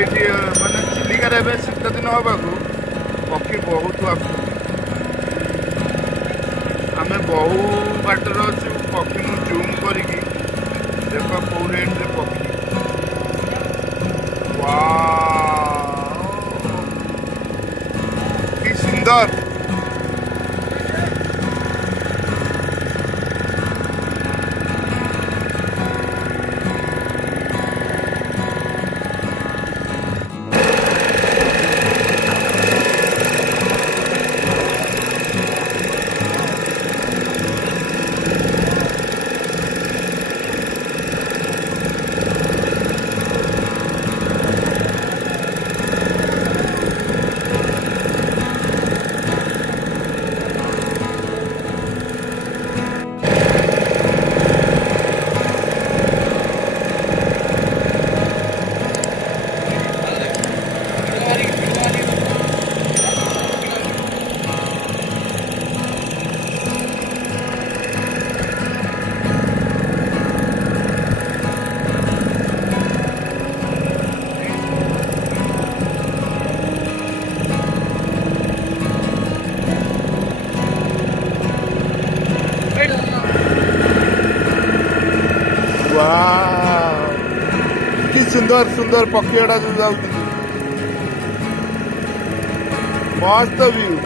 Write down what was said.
ଏଠି ମାନେ ଚିଲିକାରେ ଏବେ ଶୀତ ଦିନ ହେବାକୁ ପକ୍ଷୀ ବହୁତ ଆସୁଛନ୍ତି। ଆମେ ବହୁ ବାଟରେ ଅଛୁ, ପକ୍ଷୀକୁ ଜୁମ୍ କରିକି ଦେଖ କୋଉ ରେଞ୍ଜରେ ପକ୍ଷୀ। ୱାଓ କି ସୁନ୍ଦର। वाह कि सुंदर सुंदर पक्षी गुड़ा जो जाऊँ मस्त व्यू।